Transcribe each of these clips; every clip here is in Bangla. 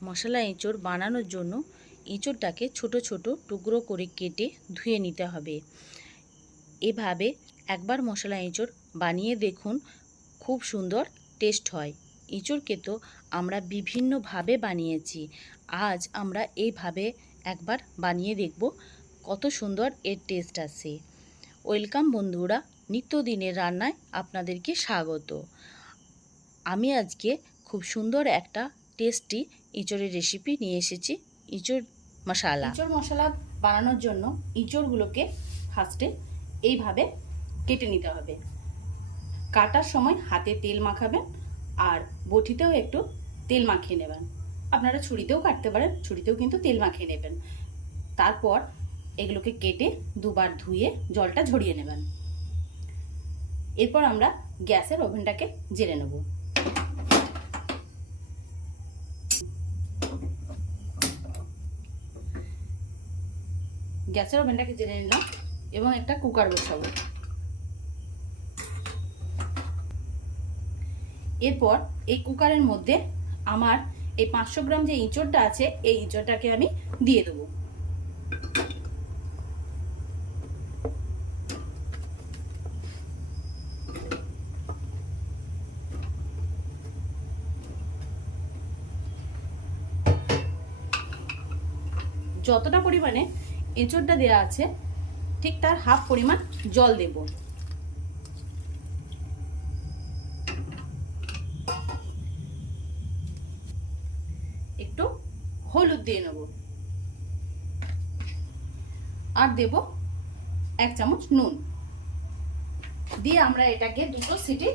মশলা এঁচোড় বানানোর জন্য এঁচোড়টাকে ছোট ছোট টুকরো করে কেটে ধুয়ে নিতে হবে। এভাবে একবার মশলা এঁচোড় বানিয়ে দেখুন, খুব সুন্দর টেস্ট হয়। এঁচোড়কে তো আমরা বিভিন্নভাবে বানিয়েছি, আজ আমরা এইভাবে একবার বানিয়ে দেখব কত সুন্দর এর টেস্ট আসে। ওয়েলকাম বন্ধুরা, নিত্যদিনের রান্নায় আপনাদেরকে স্বাগত। আমি আজকে খুব সুন্দর একটা টেস্টি এঁচোড়ের রেসিপি নিয়ে এসেছি, এঁচোড় মশলা। এঁচোড় মশলা বানানোর জন্য এঁচোড়গুলোকে ফার্স্টে এইভাবে কেটে নিতে হবে। কাটার সময় হাতে তেল মাখাবেন আর বটিতেও একটু তেল মাখিয়ে নেবেন। আপনারা ছুরিতেও কাটতে পারেন, ছুরিতেও কিন্তু তেল মাখিয়ে নেবেন। তারপর এগুলোকে কেটে দুবার ধুয়ে জলটা ঝরিয়ে নেবেন। এরপর আমরা গ্যাসের ওভেনটাকে জ্বেলে নেব। গ্যাসের ওভেনটাকে জ্বেলে নিলাম এবং একটা কুকার বসাবো। এরপর এই কুকারের মধ্যে আমার এই 500 গ্রাম যে এঁচোড়টা আছে, এই এঁচোড়টাকে আমি দিয়ে দেবো। যতটা পরিমাণে এঁচোড়টা দেওয়া আছে ঠিক তার হাফ পরিমাণ জল দেব। একটু হলুদ দিয়ে নেব আর দেব 1 চামচ নুন দিয়ে আমরা এটাকে দুটো সিটি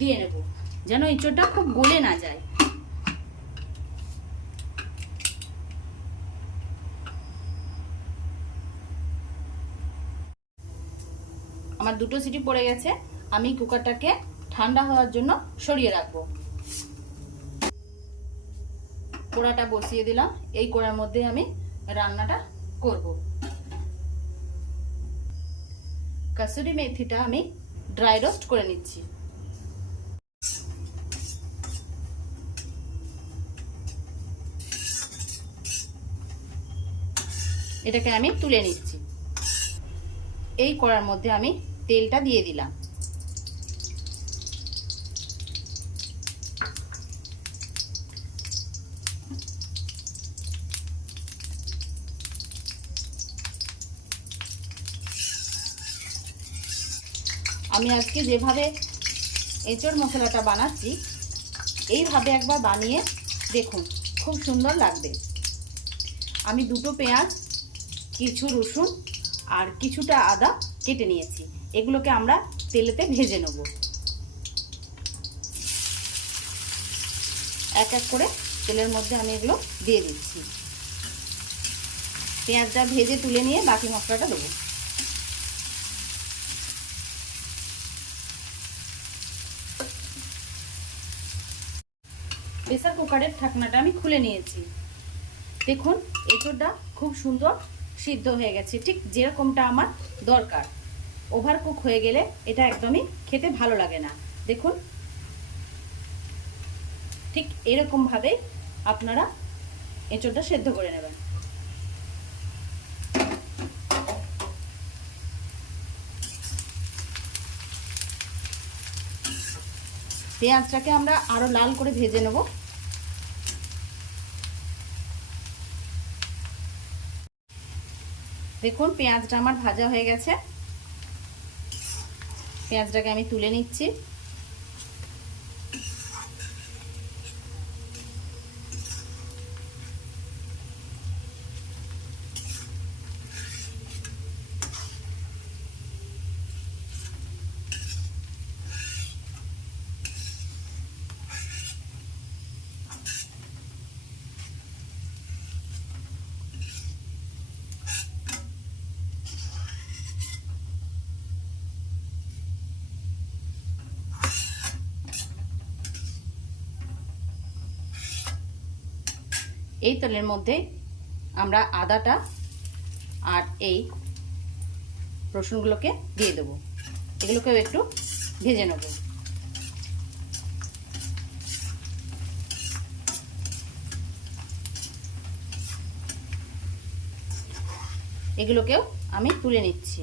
দিয়ে নেব, যেন এঁচোড়টা খুব গলে না যায়। আমার দুটো সিটি পড়ে গেছে, আমি কুকারটাকে ঠান্ডা হওয়ার জন্য সরিয়ে রাখবো। কড়াটা বসিয়ে দিলাম, এই কড়ার মধ্যে আমি রান্নাটা করব। কাসুরি মেথিটা আমি ড্রাই রোস্ট করে নিচ্ছি। এটাকে আমি তুলে নিচ্ছি। এই কড়ার মধ্যে আমি তেলটা দিয়ে দিলাম। আমি আজকে যেভাবে এঁচোড় মশলাটা বানাচ্ছি, এইভাবে একবার বানিয়ে দেখুন, খুব সুন্দর লাগবে। আমি দুটো পেঁয়াজ, কিছু রসুন আর কিছুটা আদা কেটে নিয়েছি, এগুলোকে আমরা তেলেতে ভেজে নেব। এক এক করে তেলের মধ্যে আমি এগুলো দিয়ে দিচ্ছি। পেঁয়াজটা ভেজে তুলে নিয়ে বাকি মশলাটা দেবো। প্রেসার কুকারের ঢাকনাটা আমি খুলে নিয়েছি। দেখুন এঁচোড়টা খুব সুন্দর সিদ্ধ হয়ে গেছে, ঠিক যেরকমটা আমার দরকার। ওভার কুক হয়ে গেলে এটা একদমই খেতে ভালো লাগে না। দেখুন ঠিক এরকম ভাবে আপনারা এঁচোড়টা সেদ্ধ করে নেবেন। পেঁয়াজটাকে আমরা আরো লাল করে ভেজে নেব। দেখুন পেঁয়াজটা আমার ভাজা হয়ে গেছে, পেঁয়াজটাকে আমি তুলে নিচ্ছি। এই তেলের মধ্যে আমরা আদাটা আর এই রসুনগুলোকে দিয়ে দেবো, এগুলোকেও একটু ভেজে নেব। এগুলোকেও আমি তুলে নিচ্ছি।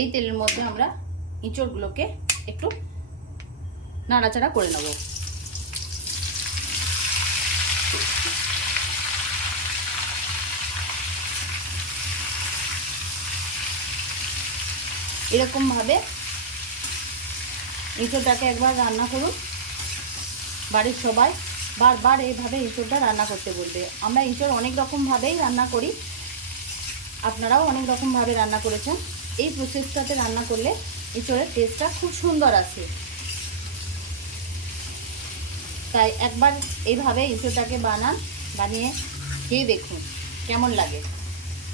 এই তেলের মধ্যে আমরা এঁচড়গুলোকে একটু নাড়াচাড়া করে নেব। এরকমভাবে এঁচড়টাকে একবার রান্না করুন। বাড়ির সবাই বারবার এইভাবে এঁচড়টা রান্না করতে বলবে। আমরা এঁচড় অনেক রকমভাবেই রান্না করি, আপনারাও অনেক রকমভাবে রান্না করেছেন। এই প্রসেসটাতে রান্না করলে এঁচড়ের টেস্টটা খুব সুন্দর আসে। তাই একবার এইভাবে এঁচড়টাকে বানিয়ে খেয়ে দেখুন কেমন লাগে,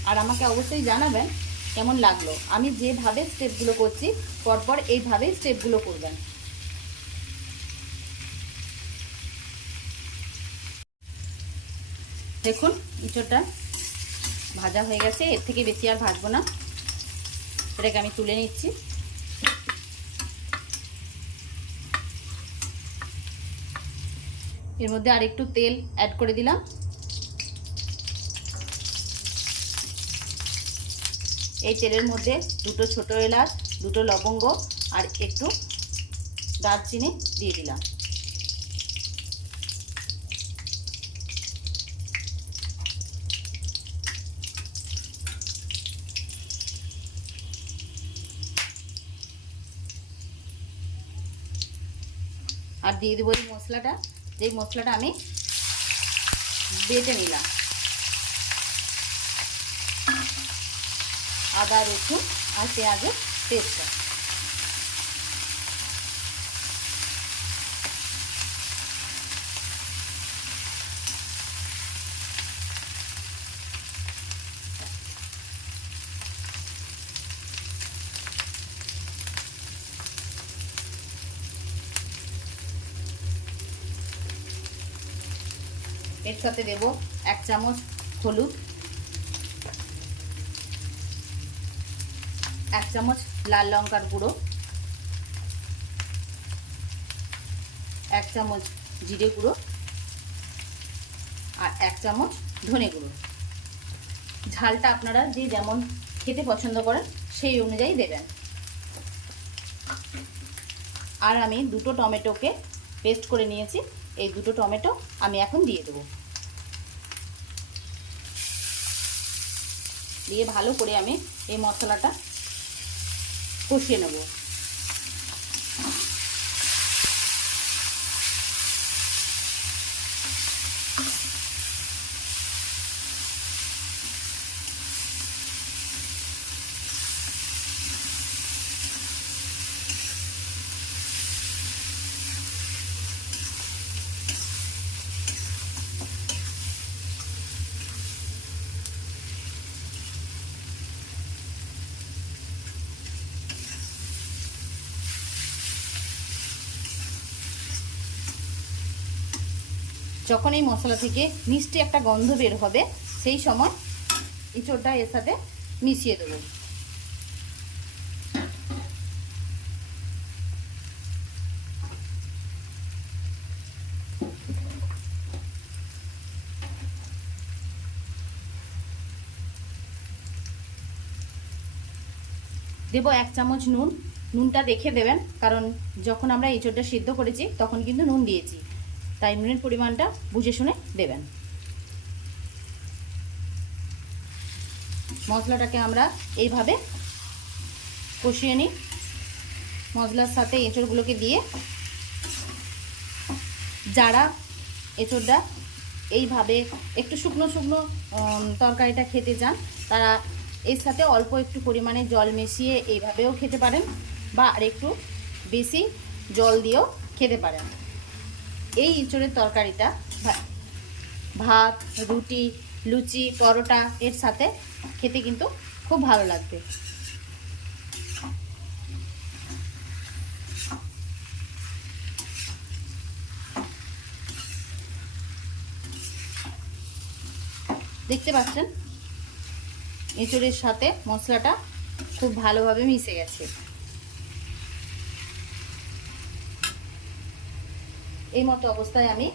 আর আমাকে অবশ্যই জানাবেন কেমন লাগলো। আমি যেভাবে স্টেপগুলো করছি পরপর এইভাবেই স্টেপগুলো করবেন। দেখুন এঁচড়টা ভাজা হয়ে গেছে, এর থেকে বেশি আর ভাজবো না। এটাকে আমি তুলে নিচ্ছি। এর মধ্যে আর একটু তেল অ্যাড করে দিলাম। এই তেলের মধ্যে দুটো ছোট এলাচ, দুটো লবঙ্গ আর একটু দারচিনি দিয়ে দিলাম। আর দিয়ে দেবো এই মশলাটা, যেই মশলাটা আমি বেটে নিলাম। আদা, রসুন আর পেঁয়াজের পেস্টটা। এর সাথে দেব 1 চামচ হলুদ, 1 চামচ লাল লঙ্কার গুঁড়ো, 1 চামচ জিরে গুঁড়ো আর 1 চামচ ধনে গুঁড়ো। ঝালটা আপনারা যে যেমন খেতে পছন্দ করেন সেই অনুযায়ী দেবেন। আর আমি দুটো টমেটোকে পেস্ট করে নিয়েছি, এই দুটো টমেটো আমি এখন দিয়ে দেবো। দিয়ে ভালো করে আমি এই মশলাটা কষিয়ে নেব। যখন এই মশলা থেকে মিষ্টি একটা গন্ধ বের হবে সেই সময় এঁচড়টা এর সাথে মিশিয়ে দেবো। দেবো 1 চামচ নুন। নুনটা দেখে দেবেন, কারণ যখন আমরা এঁচড়টা সিদ্ধ করেছি তখন কিন্তু নুন দিয়েছি, তাই নুনের পরিমাণটা বুঝে শুনে দেবেন। মশলাটাকে আমরা এইভাবে কষিয়ে নিই। মশলার সাথে এঁচড়গুলোকে দিয়ে, যারা এঁচড়টা এইভাবে একটু শুকনো শুকনো তরকারিটা খেতে চান তারা এর সাথে অল্প একটু পরিমাণে জল মিশিয়ে এইভাবেও খেতে পারেন, বা আর একটু বেশি জল দিয়েও খেতে পারেন। এই এঁচড়ের তরকারিটা ভাত, রুটি, লুচি, পরোটা এর সাথে খেতে কিন্তু খুব ভালো লাগবে। দেখতে পাচ্ছেন এঁচোড়ের সাথে মশলাটা খুব ভালোভাবে মিশে গেছে। এই মতো অবস্থায় আমি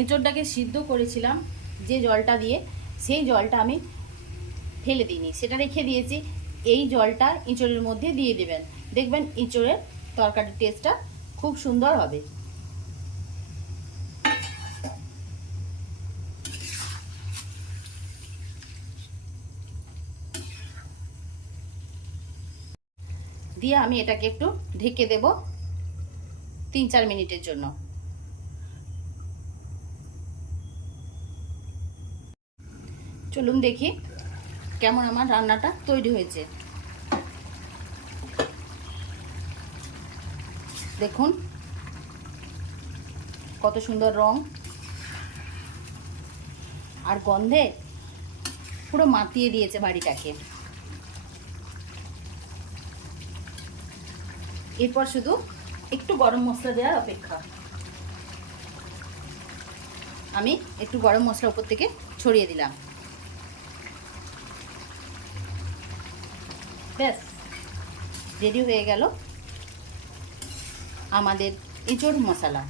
এঁচোড়টাকে সিদ্ধ করেছিলাম যে জলটা দিয়ে, সেই জলটা আমি ফেলে দিইনি, সেটা রেখে দিয়েছি। এই জলটা এঁচোড়ের মধ্যে দিয়ে দেবেন, দেখবেন এঁচোড়ের তরকারির টেস্টটা খুব সুন্দর হবে। দিয়ে আমি এটাকে একটু ঢেকে দেব 3-4 মিনিটের জন্য। চলুন দেখি কেমন আমার রান্নাটা তৈরি হয়েছে। দেখুন কত সুন্দর রং আর গন্ধে পুরো মাতিয়ে দিয়েছে বাড়িটাকে। এরপর শুধু একটু গরম মশলা দেওয়ার অপেক্ষা। আমি একটু গরম মশলা উপর থেকে ছড়িয়ে দিলাম। ব্যাস রেডি হয়ে গেল আমাদের এঁচোড় মশলা।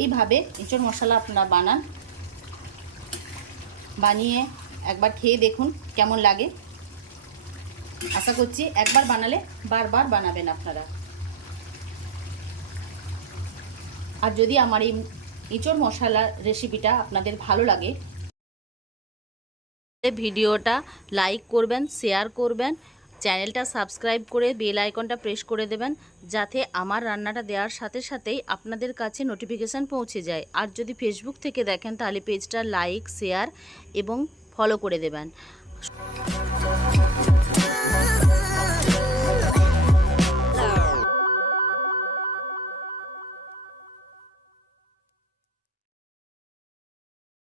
এইভাবে এঁচোড় মশলা আপনারা বানান, বানিয়ে একবার খেয়ে দেখুন কেমন লাগে। আশা করছি একবার বানালে বারবার বানাবেন আপনারা। আর যদি আমার এই এঁচোড় মশলার রেসিপিটা আপনাদের ভালো লাগে, ভিডিওটা লাইক করবেন, শেয়ার করবেন, চ্যানেলটা সাবস্ক্রাইব করে বেল আইকনটা প্রেস করে দেবেন, যাতে আমার রান্নাটা দেওয়ার সাথে সাথেই আপনাদের কাছে নোটিফিকেশান পৌঁছে যায়। আর যদি ফেসবুক থেকে দেখেন তাহলে পেজটা লাইক, শেয়ার এবং ফলো করে দেবেন।